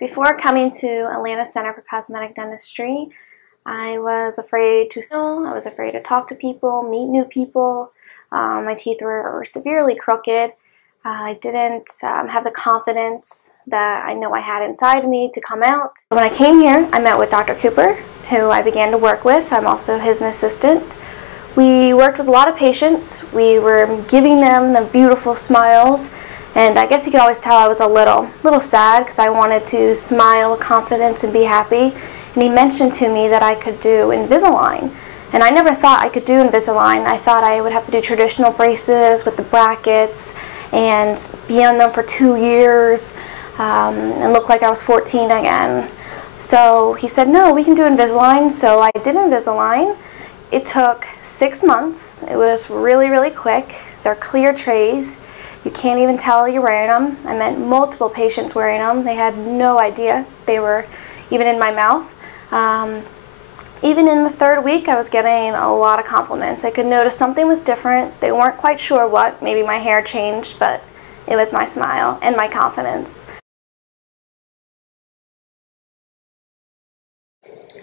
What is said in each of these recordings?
Before coming to Atlanta Center for Cosmetic Dentistry, I was afraid to smile. I was afraid to talk to people, meet new people. My teeth were severely crooked. I didn't have the confidence that I know I had inside me to come out. When I came here, I met with Dr. Cooper, who I began to work with. I'm also his assistant. We worked with a lot of patients. We were giving them the beautiful smiles. And I guess you could always tell I was a little sad because I wanted to smile, confidence, and be happy. And he mentioned to me that I could do Invisalign. And I never thought I could do Invisalign. I thought I would have to do traditional braces with the brackets and be on them for 2 years and look like I was 14 again. So he said, no, we can do Invisalign. So I did Invisalign. It took 6 months. It was really quick. They're clear trays. You can't even tell you're wearing them. I met multiple patients wearing them. They had no idea they were even in my mouth. Even in the 3rd week, I was getting a lot of compliments. They could notice something was different. They weren't quite sure what. Maybe my hair changed, but it was my smile and my confidence.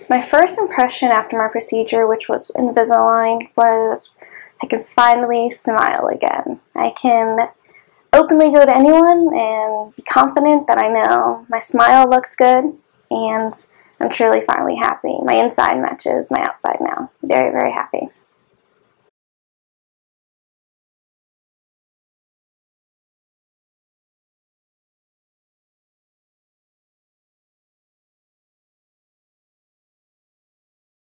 My first impression after my procedure, which was Invisalign, was I can finally smile again. I can openly go to anyone and be confident that I know my smile looks good and I'm truly finally happy. My inside matches my outside now. Very happy.